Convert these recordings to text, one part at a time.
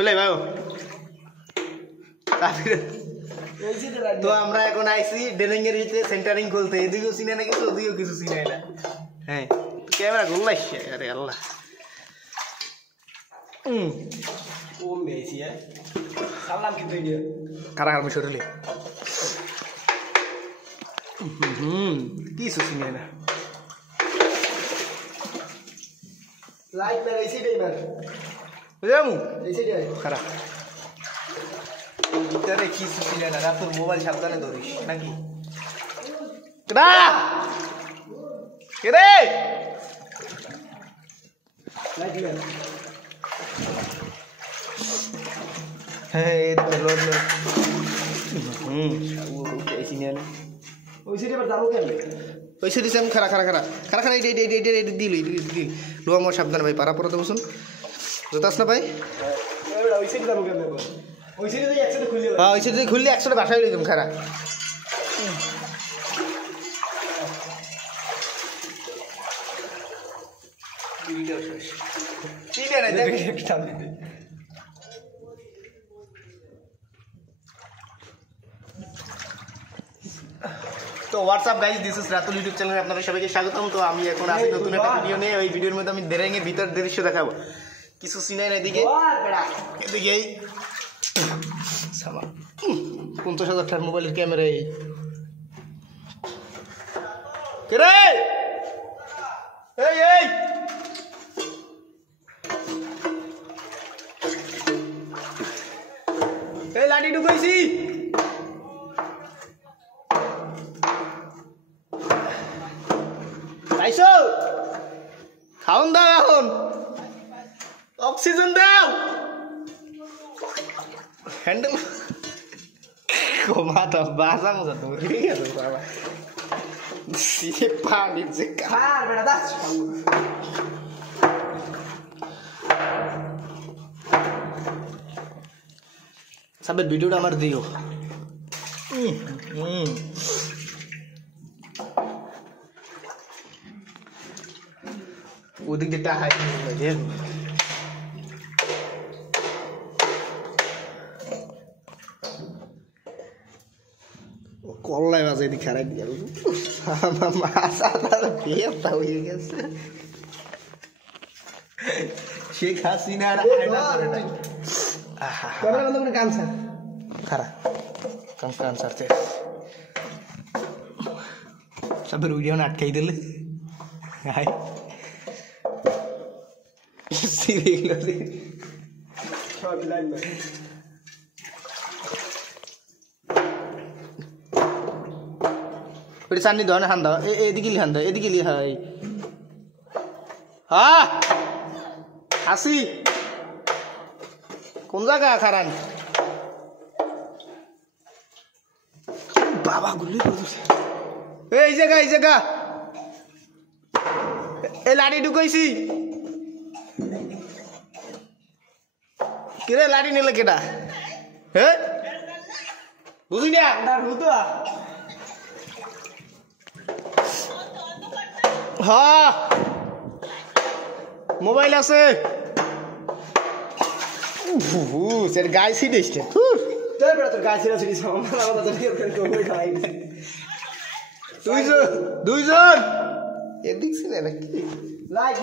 খুলে ভাই তো আমরা এখন আইছি ডেলিং এর ভিতরে সেন্টারিং খুলতে এদিকেও চিনে না কিছু ওদিকেও কিছু চিনে না হ্যাঁ ক্যামেরা গোল্লাইছে আরে আল্লাহ ও মেসি সালাম কিন্তু ইডিয়া কারা কারা শরীরে কিছু চিনে না লাইট মেরে এসে দেই মার বুঝামু এসে দেই খারাপ ভিতরে কিছু চিনে না রাত তোর মোবাইল সাবধানে ধরিস নাকি কেডা কেরে লাইট মেরে হ্যাঁ এটা লোড ও চিনে না ওই সাইডে আবার দাও কেন ওই সাইডে আমি খারা খারা খারা খারা খারা এই দিল লো আমার সাবধানে ভাই পারা পড়াতে বসুন জোতাস না ভাই ওই সাইডে দাও কেন ওই সাইডে একসাথে খুলে হ্যাঁ ওই সাইডে খুললে একসাথে বাসায় লইতাম খারা তো WhatsApp guys this is Ratul ইউটিউব চ্যানেলে আপনাদের সবাইকে স্বাগতম তো আমি এখন আসি নতুন একটা ভিডিও নিয়ে ওই ভিডিওর মধ্যে আমি দেরেং এর ভিতর দৃশ্য দেখাবো কিছু সিনাই না এদিকে এদিকে এই সামা 50,000 টাকার মোবাইলের ক্যামেরা এই কে রে এই এই এই লাঠি ঢুকাইছি আইসো খাওন দাও এখন অক্সিজেন দাও হ্যান্ডেল মাথা বাসা মজা ধরে গেল বাবা সে পানি যে খার বেটা দাস সাবের ভিডিওটা আমার দিও ওদিক যেটা হাই কল্লায় বাজে এদিকে খারাপ গেল বিয়েটা হয়ে গেছে শেখ হাসিনার কানসার খারাপ কানসার সবের ভিডিও না আটকাই দিলে হাই চাননি দাও না হান দাও এদিকে হান দাও এদিকে হাই হ্যাঁ আসি কোন জায়গা খারান বাবা গুলি এই জায়গা এই লাঠি ঢুকাইছি কিরে লাঠি নিলে কেটা হ্যাঁ বুঝি না হ্যাঁ মোবাইল আছে স্যার গায়ে সিট এসছে তোর গাছ ছিল দুইজন এদিক ছিল নাকি লাইট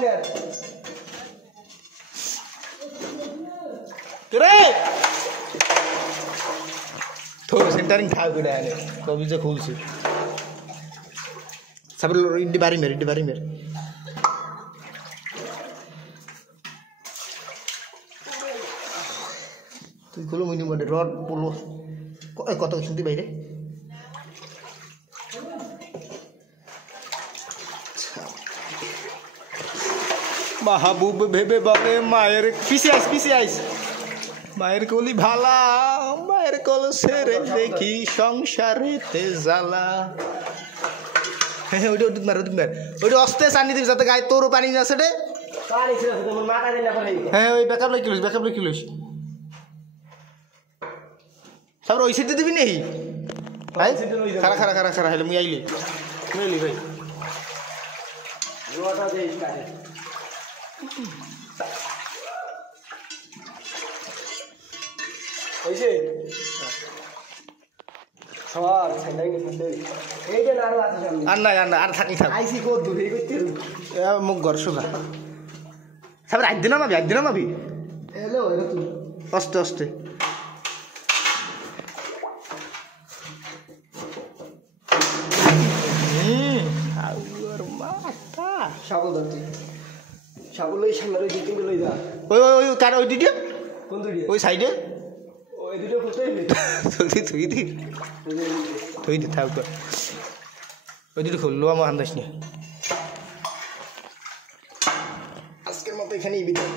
রে তো সেন্টারিং খাও করে আনে কবি যে খুলছে সাবর ইডি বাড়ি মের তুই খুলো মুই মধ্যে রড পলো কত শুনতে বাইরে মাহবুব ভেবে বলে মায়ের পিছে আইস মায়ের কলি ভালা মায়ের কল সেরে দেখি সংসারেতে জ্বালা হ্যাঁ ওইটা ওইটা অস্তে চানি দিবি যাতে গায়ে তোরও পানি আছে রে হ্যাঁ ওই ব্যাকআপ লইস তারপর ওই সাইডে দিবি নেই খারা হলে মুই আইলি ভাই হইছে সর ছেলাই কে ফেলে এই যে নারো আছে সামনে আর নাই আর থাকি থাক আইসি কো দূরে কইতে মুখ ঘর শুকা সাবর আজ দিন মাবি হ্যালো এরা তুই অস্তে অস্তে আউর মাথা শাবল ধরতি শাবল এই সামনে ওই দিকে লই যা ওই কার ওই দিদি কোন দূরে ওই সাইডে ওই দুটো করতে থুই দি থাক ওই দিদি খুললো আমার আন্দাজ নেই আজকের মতো এখানেই বিদায়